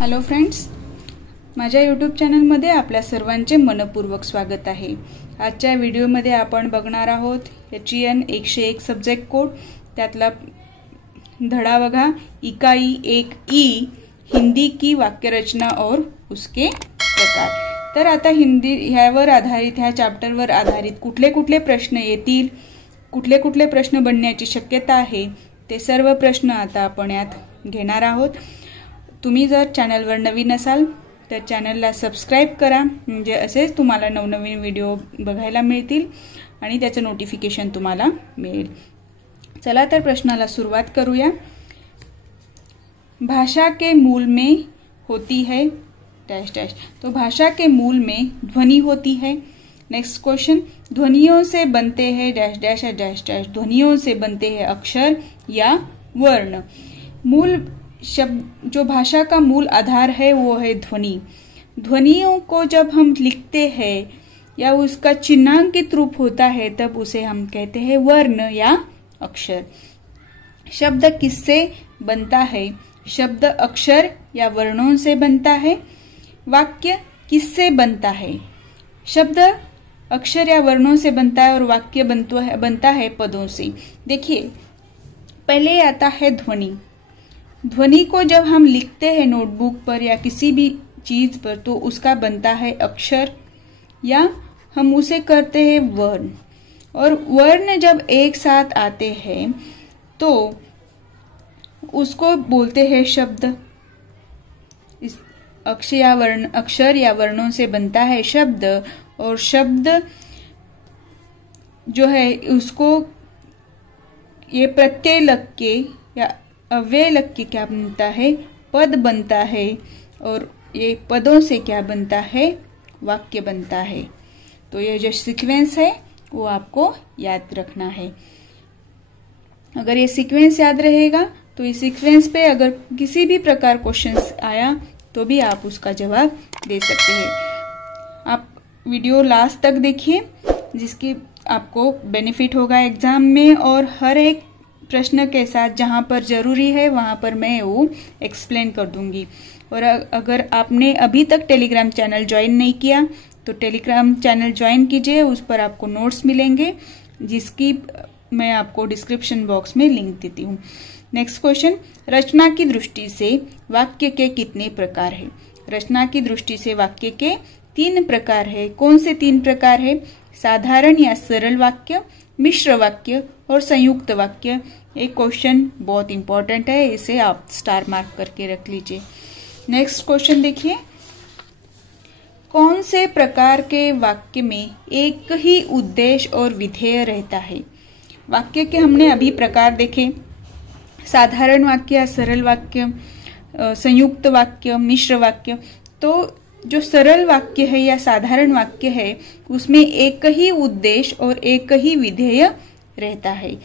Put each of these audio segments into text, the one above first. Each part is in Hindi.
हॅलो फ्रेंड्स, माझ्या यूट्यूब चॅनलमध्ये आपल्या सर्वांचे मनपूर्वक स्वागत आहे। आजच्या व्हिडिओमध्ये आपण बघणार आहोत HEN 101 सब्जेक्ट कोड, त्यातला धडा बघा इकाई 1E हिंदी की वाक्य रचना और उसके प्रकार। तर आता हिंदी ह्यावर आधारित ह्या चॅप्टरवर आधारित कुठले कुठले प्रश्न येतील, कुठले कुठले प्रश्न बनण्याची शक्यता आहे, ते सर्व प्रश्न आता आपण यात घेणार आहोत। तुम्ही जर चॅनलवर नवीन असाल तर चॅनलला सबस्क्राइब करा, म्हणजे असेच तुम्हाला नवनवीन व्हिडिओ बघायला मिळतील आणि त्याचं नोटिफिकेशन तुम्हाला मिळेल। चला तर प्रश्नाला सुरुवात करूया। भाषा के मूल में होती है डैश डैश, तो भाषा के मूल में ध्वनि होती है। नेक्स्ट क्वेश्चन, ध्वनियों से बनते हैं डैश डैश डैश डैश, ध्वनियों से बनते हैं अक्षर या वर्ण। मूल शब्द जो भाषा का मूल आधार है वो है ध्वनि। ध्वनियों को जब हम लिखते हैं या उसका चिन्हांकित रूप होता है तब उसे हम कहते हैं वर्ण या अक्षर। शब्द किससे बनता है? शब्द अक्षर या वर्णों से बनता है। वाक्य किससे बनता है? शब्द अक्षर या वर्णों से बनता है और वाक्य बनता है पदों से। देखिए, पहले आता है ध्वनि। ध्वनि को जब हम लिखते हैं नोटबुक पर या किसी भी चीज पर तो उसका बनता है अक्षर या हम उसे करते हैं वर्ण। और वर्ण जब एक साथ आते हैं तो उसको बोलते हैं शब्द। इस अक्षर या वर्णों से बनता है शब्द, और शब्द जो है उसको ये प्रत्यय लग के या अव्यय लग के क्या बनता है? पद बनता है, और ये पदों से क्या बनता है? वाक्य बनता है। तो ये जो सीक्वेंस है वो आपको याद रखना है। अगर ये सीक्वेंस याद रहेगा तो इस सीक्वेंस पे अगर किसी भी प्रकार क्वेश्चंस आया तो भी आप उसका जवाब दे सकते हैं। आप वीडियो लास्ट तक देखिए, जिसकी आपको बेनिफिट होगा एग्जाम में, और हर एक प्रश्न के साथ जहां पर जरूरी है वहां पर मैं वो एक्सप्लेन कर दूंगी। और अगर आपने अभी तक टेलीग्राम चैनल ज्वाइन नहीं किया तो टेलीग्राम चैनल ज्वाइन कीजिए, उस पर आपको नोट्स मिलेंगे जिसकी मैं आपको डिस्क्रिप्शन बॉक्स में लिंक देती हूँ। नेक्स्ट क्वेश्चन, रचना की दृष्टि से वाक्य के कितने प्रकार है? रचना की दृष्टि से वाक्य के 3 प्रकार है। कौन से 3 प्रकार है? साधारण या सरल वाक्य, मिश्र वाक्य और संयुक्त वाक्य। एक क्वेश्चन बहुत इंपॉर्टेंट है, इसे आप स्टार मार्क करके रख लीजिए। नेक्स्ट क्वेश्चन देखिए, कौन से प्रकार के वाक्य में एक ही उद्देश्य और विधेय रहता है? वाक्य के हमने अभी प्रकार देखे, साधारण वाक्य, सरल वाक्य, संयुक्त वाक्य, मिश्र वाक्य। तो जो सरल वाक्य है या साधारण वाक्य है उसमें एक ही उद्देश्य और एक ही विधेय रहता है।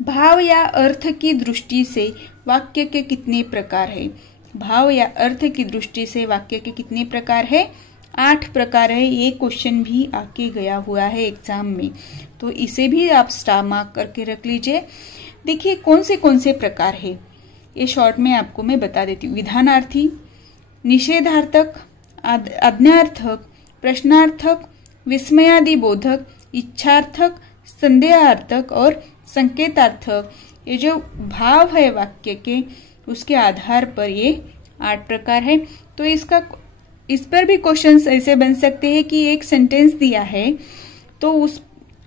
भाव या अर्थ की दृष्टि से वाक्य के कितने प्रकार है? भाव या अर्थ की दृष्टि से वाक्य के कितने प्रकार है? 8 प्रकार है। ये क्वेश्चन भी आके गया हुआ है एग्जाम में, तो इसे भी आप स्टार मार्क करके रख लीजिए। देखिए कौन से प्रकार है, ये शॉर्ट में आपको मैं बता देती हूँ। विधानार्थी, निषेधार्थक, आज्ञार्थक, प्रश्नार्थक, विस्मयादिबोधक, इच्छार्थक, संदेहार्थक और संकेतार्थक। ये जो भाव है वाक्य के उसके आधार पर ये 8 प्रकार है। तो इस पर भी क्वेश्चंस ऐसे बन सकते हैं कि एक सेंटेंस दिया है तो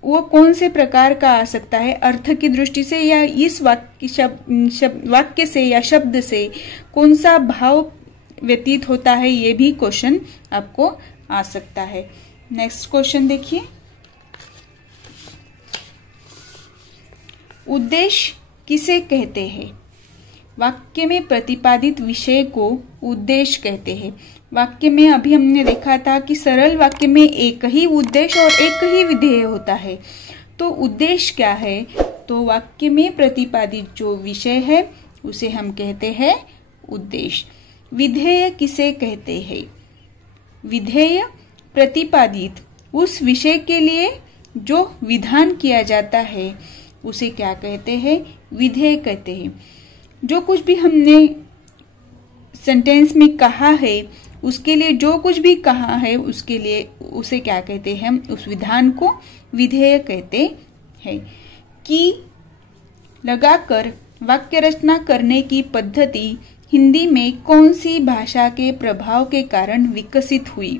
वो कौन से प्रकार का आ सकता है, अर्थ की दृष्टि से या इस वाक्य से या शब्द से कौन सा भाव व्यतीत होता है, ये भी क्वेश्चन आपको आ सकता है। नेक्स्ट क्वेश्चन देखिए, उद्देश्य किसे कहते हैं? वाक्य में प्रतिपादित विषय को उद्देश्य कहते हैं। वाक्य में अभी हमने देखा था कि सरल वाक्य में एक ही उद्देश्य और एक ही विधेय होता है। तो उद्देश्य क्या है? तो वाक्य में प्रतिपादित जो विषय है उसे हम कहते हैं उद्देश्य। विधेय किसे कहते हैं? विधेय प्रतिपादित उस विषय के लिए जो विधान किया जाता है उसे क्या कहते हैं? विधेय कहते हैं। जो कुछ भी हमने सेंटेंस में कहा है उसके लिए जो कुछ भी कहा है उसके लिए उसे क्या कहते हैं, उस विधान को विधेय कहते हैं। कि लगाकर वाक्य रचना करने की पद्धति हिंदी में कौन सी भाषा के प्रभाव के कारण विकसित हुई।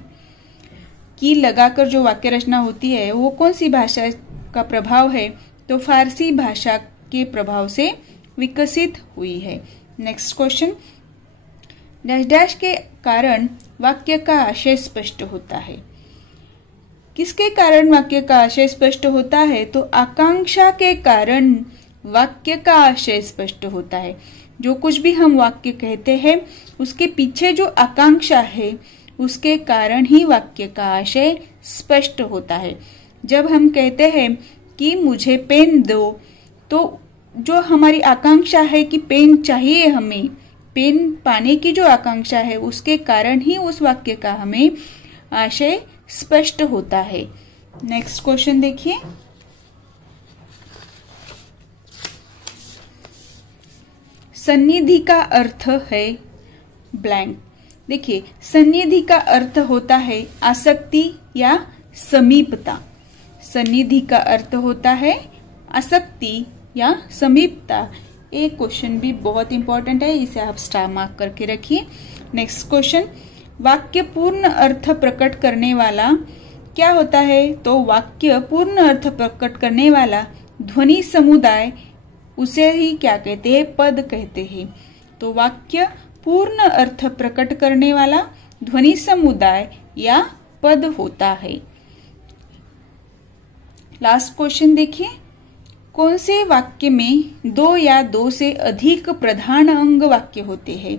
की लगाकर जो वाक्य रचना होती है वो कौन सी भाषा का प्रभाव है, तो फारसी भाषा के प्रभाव से विकसित हुई है। नेक्स्ट क्वेश्चन, डैश डैश के कारण वाक्य का आशय स्पष्ट होता है। किसके कारण वाक्य का आशय स्पष्ट होता है, तो आकांक्षा के कारण वाक्य का आशय स्पष्ट होता है। जो कुछ भी हम वाक्य कहते हैं उसके पीछे जो आकांक्षा है उसके कारण ही वाक्य का आशय स्पष्ट होता है। जब हम कहते हैं कि मुझे पेन दो, तो जो हमारी आकांक्षा है कि पेन चाहिए, हमें पेन पाने की जो आकांक्षा है उसके कारण ही उस वाक्य का हमें आशय स्पष्ट होता है। नेक्स्ट क्वेश्चन देखिए, सन्निधि का अर्थ है ब्लैंक। देखिए, सन्निधि का अर्थ होता है आसक्ति या समीपता। सन्निधि का अर्थ होता है आसक्ति या समीपता। एक क्वेश्चन भी बहुत इंपॉर्टेंट है, इसे आप स्टार मार्क करके रखिए। नेक्स्ट क्वेश्चन, वाक्य पूर्ण अर्थ प्रकट करने वाला क्या होता है, तो वाक्य पूर्ण अर्थ प्रकट करने वाला ध्वनि समुदाय, उसे ही क्या कहते हैं, पद कहते हैं। तो वाक्य पूर्ण अर्थ प्रकट करने वाला ध्वनि समुदाय या पद होता है। लास्ट क्वेश्चन देखिए, कौन से वाक्य में दो या दो से अधिक प्रधान अंग वाक्य होते हैं,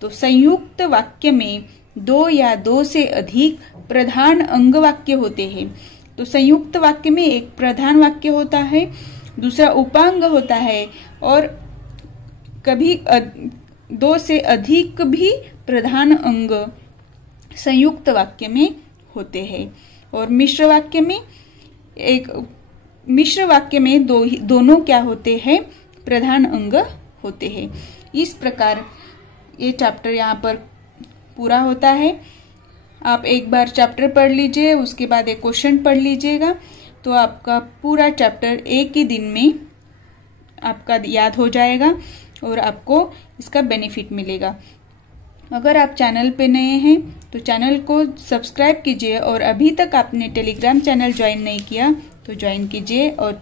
तो संयुक्त वाक्य में दो या दो से अधिक प्रधान अंग वाक्य होते हैं। तो संयुक्त वाक्य में एक प्रधान वाक्य होता है, दूसरा उपांग होता है, और कभी दो से अधिक भी प्रधान अंग संयुक्त वाक्य में होते हैं। और मिश्र वाक्य में दोनों क्या होते हैं, प्रधान अंग होते हैं। इस प्रकार ये चैप्टर यहाँ पर पूरा होता है। आप एक बार चैप्टर पढ़ लीजिए, उसके बाद एक क्वेश्चन पढ़ लीजिएगा, तो आपका पूरा चैप्टर एक ही दिन में आपका याद हो जाएगा और आपको इसका बेनिफिट मिलेगा। अगर आप चैनल पे नए हैं तो चैनल को सब्सक्राइब कीजिए, और अभी तक आपने टेलीग्राम चैनल ज्वाइन नहीं किया तो ज्वाइन कीजिए। और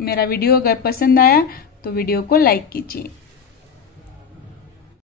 मेरा वीडियो अगर पसंद आया तो वीडियो को लाइक कीजिए।